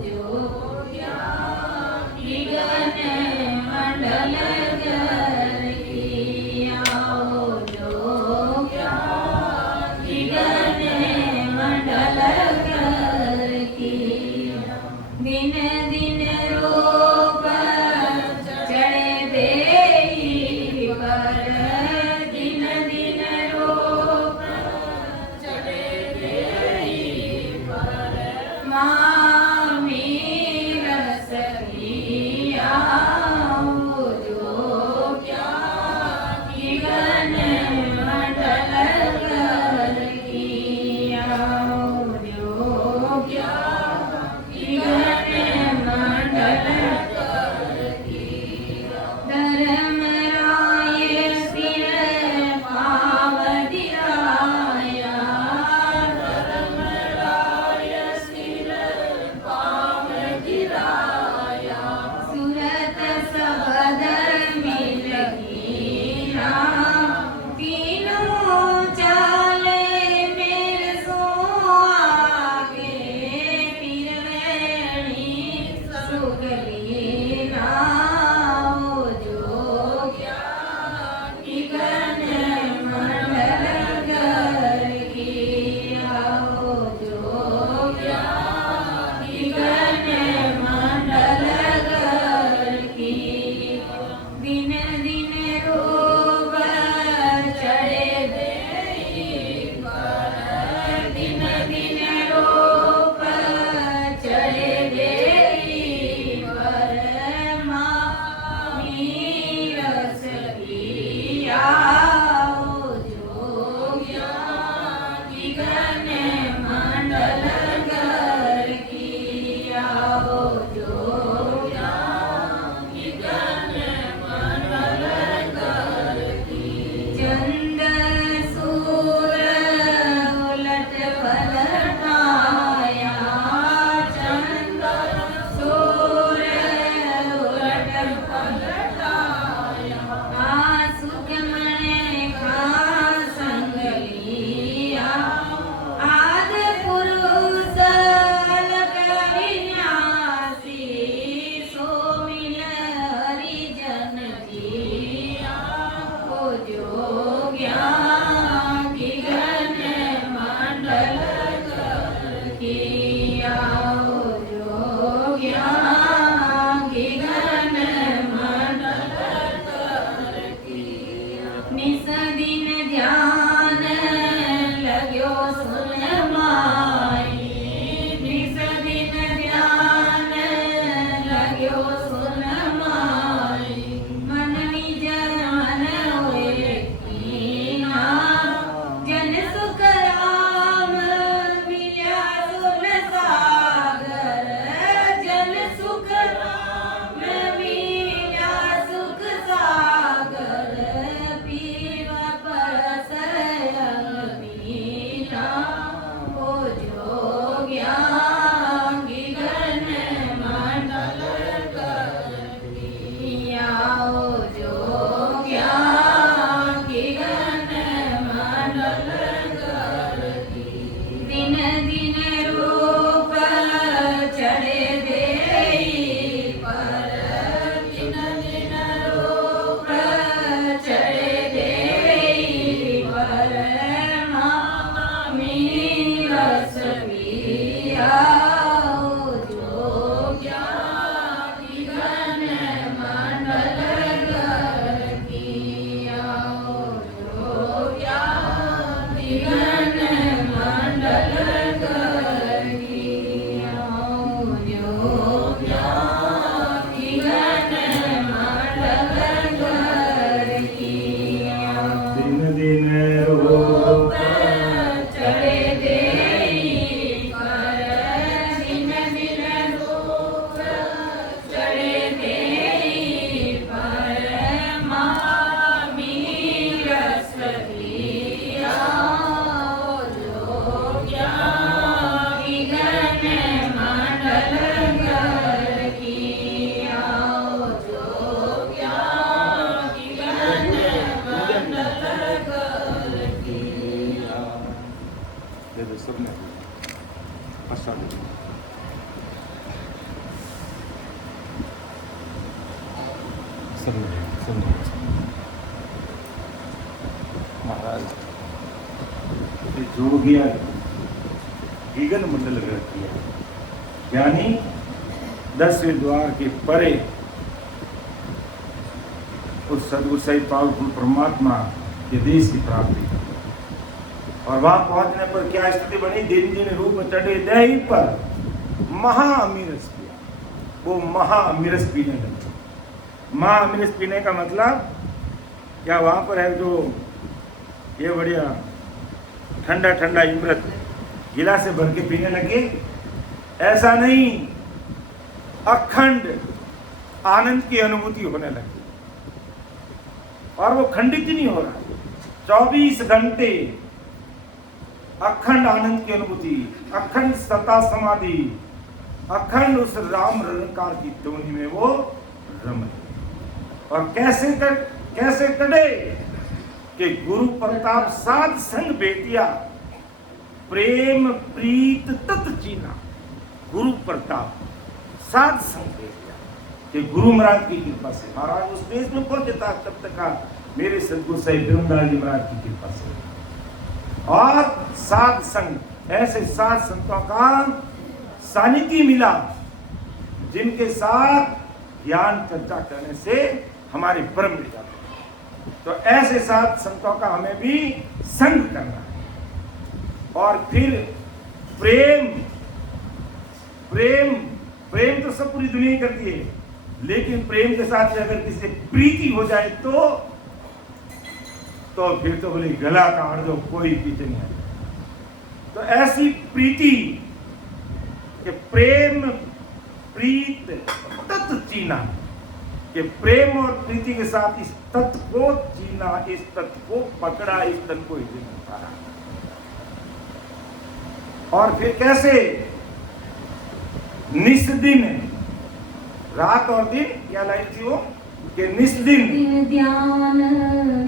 जो विगन मंडल कर किया जो विगन मंडल कर किया दिन दिन रूप चढ़े देहि पर दिन दिन रूप चढ़े देहि पर मामी रस किया जो क्या विगन मंडल कर किया जो क्या विगन अपने पसंद महाराज जो गया गगन मंडल ग्रह किया, यानी 10वें द्वार के परे उस सदगुरु सही पावरफुल परमात्मा के देश की प्राप्ति। और वहां पहुंचने पर क्या स्थिति बनी? दिन दिन रूप चढ़े दही पर महाअमीरस किया, वो महाअमीरस पीने लगे। महाअमीरस पीने का मतलब क्या? वहां पर है जो ये बढ़िया ठंडा ठंडा अमृत गिलास से भर के पीने लगे, ऐसा नहीं, अखंड आनंद की अनुभूति होने लगी। और वो खंडित ही नहीं हो रहा, 24 घंटे अखंड आनंद की अनुभूति, अखंड सता समाधि, अखंड उस राम रंकार की टोनी में वो रम। और कैसे कटे कि गुरु प्रताप साध संग बेटिया प्रेम प्रीत तत् चीना। गुरु प्रताप साध संग बेटिया कि गुरु महाराज की कृपा से महाराज उस देश में पहुंचे था तब तक मेरे सदगुरु साहिब ब्रह्मदास जी महाराज की कृपा से। और साध संग, ऐसे साध संतों का सानिध्य मिला जिनके साथ ज्ञान चर्चा करने से हमारे परम मिल जाते। तो ऐसे साथ संतों का हमें भी संग करना है। और फिर प्रेम, प्रेम प्रेम तो सब पूरी दुनिया ही करती है, लेकिन प्रेम के साथ अगर किसी से प्रीति हो जाए तो फिर तो बोले गला काट दो, कोई पीछे नहीं आएगा। तो ऐसी प्रीति कि प्रेम प्रीत तत्व चीना, कि प्रेम और प्रीति के साथ इस तत्व को चीना, इस तत्व को पकड़ा, इस तत्व को उतारा। और फिर कैसे? निस्दिन, रात और दिन, क्या लाइन थी वो कि निस्दिन ध्यान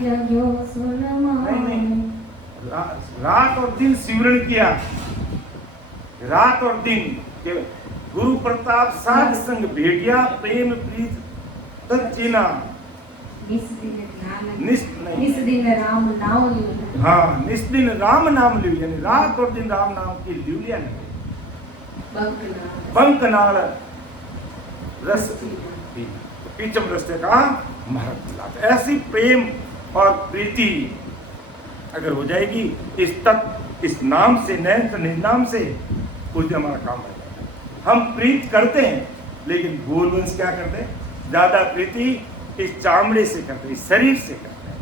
जगो नहीं, रात और दिन सिमरण किया, रात और दिन के गुरु प्रताप साध संग भेटिया प्रेम प्रीत तत्चीना। निस्दिन राम नाम लियो। हाँ, निस्दिन राम नाम लियो, यानी रात और दिन राम नाम की लिवलिया नहीं। बंकनाल रस पीचम रस्ते का महत्व। ऐसी प्रेम और प्रीति अगर हो जाएगी इस तत्व, इस नाम से, नैन निनाम से, उस दिन हमारा काम हो जाएगा। हम प्रीत करते हैं, लेकिन भूलवंश क्या करते हैं? ज्यादा प्रीति इस चामड़े से करते हैं, इस शरीर से करते हैं।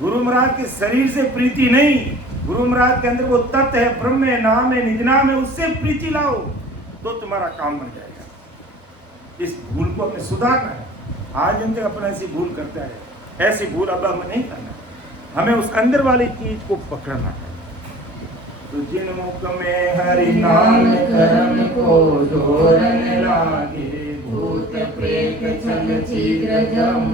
गुरु महाराज के शरीर से प्रीति नहीं, गुरु महाराज के अंदर वो तत्व है, ब्रह्म है, नाम है, निज नाम है, उससे प्रीति लाओ तो तुम्हारा काम बन जाएगा। इस भूल को हमें सुधारना है। आज दिन तक अपना ऐसी भूल करता है, ऐसी भूल अब हमें नहीं करना, हमें उस अंदर वाली चीज को पकड़ना है। तो जिन मुख में हरि नाम कर्म को जोरन लागे, भूत प्रेत छल शीघ्र जम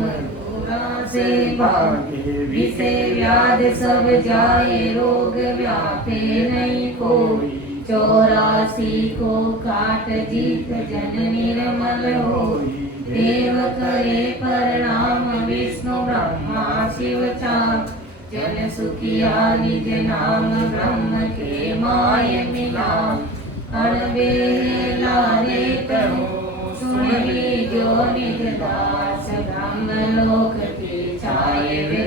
से भागे, विषे व्याध सब जाए, रोग व्यापे नहीं कोई, 84 को काट जीत जन निर्मल होई, देव करे प्रणाम विष्णु ब्रह्मा शिव चाप, जन सुखिया निज नाम ब्रह्म के माय मिलाम, अणबेला रे करो सुनी जो निज दास, ब्रह्म लोक की छाये वे,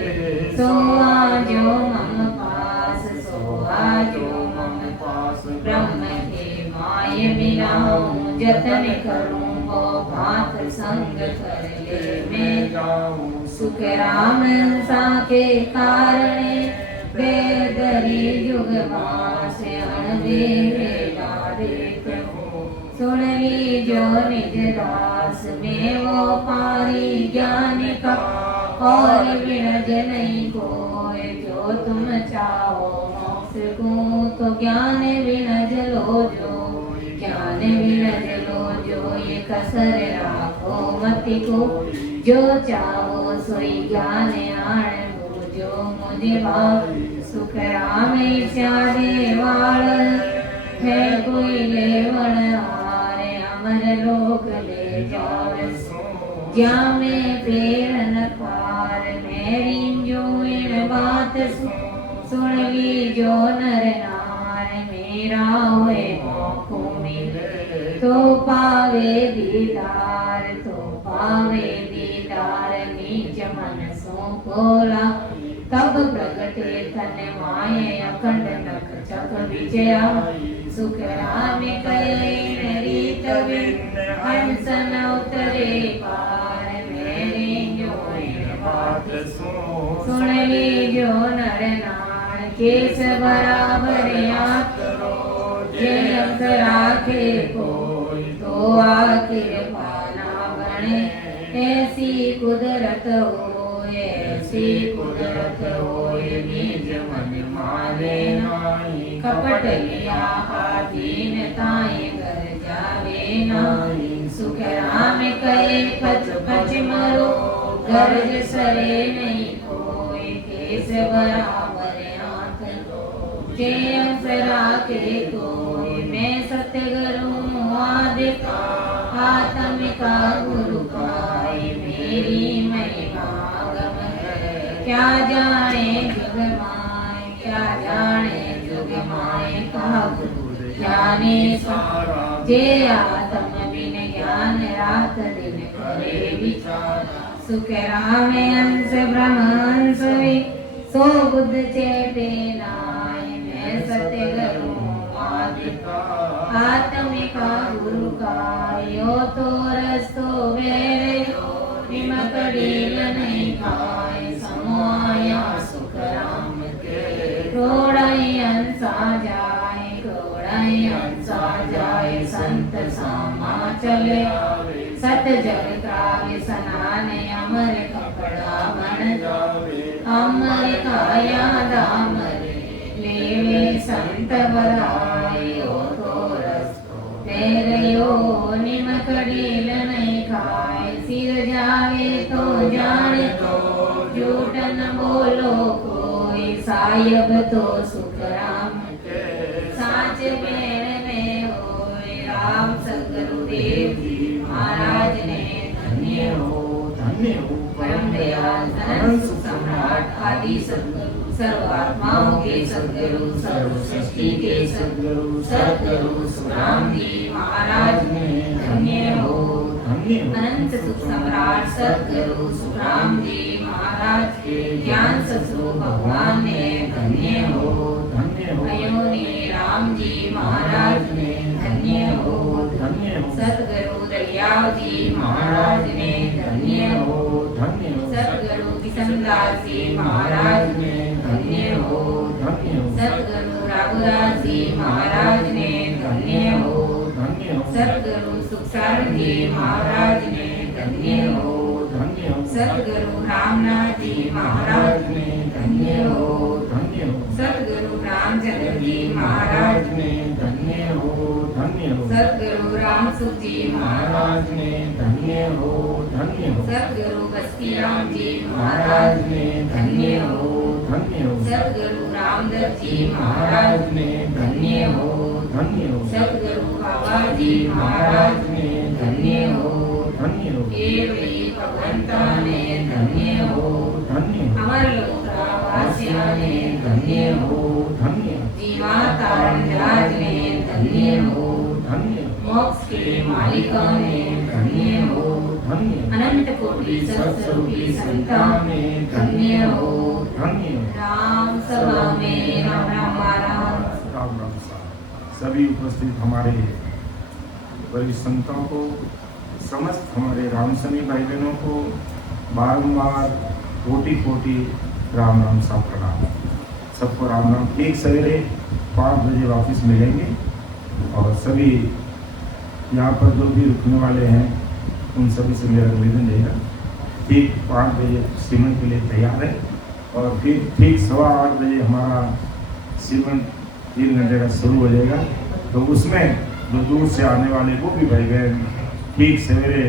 सो आजो मम पास, सो आजो मम पास, ब्रह्म के माय मिलाऊं, जतन करूं वो भात संग कर ले मैं जाऊं, सुख राम साके कारणे, बेदरी युग मास अणबेरे डारे कहो, सुन लीजो निज दास में वो पारी ज्ञान का, और विरज नहीं कोई जो तुम चाहो, मोक्ष को तो ज्ञान विरज लो जो, ज्ञान विरज लो जो, ये कसर राखो मति को, जो चाहो सोई ज्ञान आण जो मुझे भाव, सुख राम श्यादे वाल कोई लेवण हारे अमर लोक ले जावे जामे फेर न पार मेरी जो इन बात सुन ली जो नर नार मेरा होए मौको मिले तो पावे दीदार नीच मन सो कोला तब प्रगटे तन माये अखंड नख चक विजया सुख राम कहे रीत हंस न उतरे पार मेरी जो बात सुन ली जो नर नार केस बराबर याद जे अंत राखे कोई तो आखिर पाना बने ऐसी कुदरत होए निज मन माने नाई कपट लिया दीन ताई घर जावे नाई सुख राम कहे पच पच मरो गर्ज सरे नहीं कोई केस बराबर हाथ जे अंस राखे कोई मैं सत्य करूं आदिका आत्मिका गुरु पाए मेरी महिमा गम है क्या जाने जुग माए कहा गुरु जाने सारा जे आत्म बिन ज्ञान रात दिन करे विचार सुख राम अंश ब्रह्मंश सो बुद्ध चेते नाय मैं सत्य करूं आदिका आत्मिका गुरु का यो तो रस्तो वेरे निमकड़ील नहीं खाए समोया सुख राम के क्रोड़ाई अंसा जाए संत सामा चले सत जग कावे सनान अमर कपड़ा बन जावे अमर काया दामर लेवे संत बराए ओ तो रस्तो तेरे यो निमकड़ील नहीं खाए सिर जावे तो जाने तो झूठ न बोलो कोई साहिब तो सुख राम के साच में होए राम सदगुरुदेव जी महाराज ने धन्य हो परम दयाल अनंत सुख सम्राट आदि सदगुरु सर्वात्माओं के सदगुरु सर्व सृष्टि के सदगुरु सुखराम जी महाराज ने धन्य हो अनंत सुख सम्राट सदगुरु सुखराम जी महाराज के ज्ञान ससुर भगवान ने धन्य हो अयोनी राम जी महाराज ने धन्य हो सदगुरु दरियाव जी महाराज ने धन्य हो सदगुरु किशनदास जी महाराज ने धन्य हो सदगुरु रघुदास जी महाराज ने धन्य हो सदगुरु सुखसार जी महाराज ने धन्य हो सदगुरु रामनाथ जी महाराज ने धन्य हो सदगुरु रामचंद्र जी महाराज ने धन्य हो सदगुरु रामसुख जी महाराज ने धन्य हो सदगुरु बस्तीराम जी महाराज ने धन्य हो सदगुरु रामदत्त जी महाराज ने धन्य हो सदगुरु बाबा जी महाराज ने धन्य हो भगवंता ने धन्य हो अमर लोकवासिया ने धन्य हो जीवा तारंगराज ने धन्य हो मोक्ष के मालिका ने धन्य हो अनंत कोटि सत्स्वरूपी संता ने धन्य हो राम सभा में राम राम सभी उपस्थित हमारे वरिष्ठ संतों को समस्त हमारे रामसनी भाई बहनों को बारंबार कोटि कोटि राम राम सा प्रणाम। सबको राम राम। एक सवेरे 5 बजे वापस मिलेंगे और सभी यहाँ पर जो भी रुकने वाले हैं उन सभी से मेरा निवेदन रहेगा ठीक 5 बजे सीमन के लिए तैयार है और फिर ठीक 8:15 बजे हमारा सीमन 3 घंटे का शुरू हो जाएगा। तो उसमें जो दूर से आने वाले वो भी भाई बहन ठीक सवेरे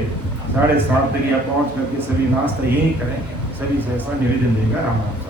7:30 तक या पहुँच करके सभी नाश्ता यहीं करें। सभी से ऐसा निवेदन देगा। राम राम।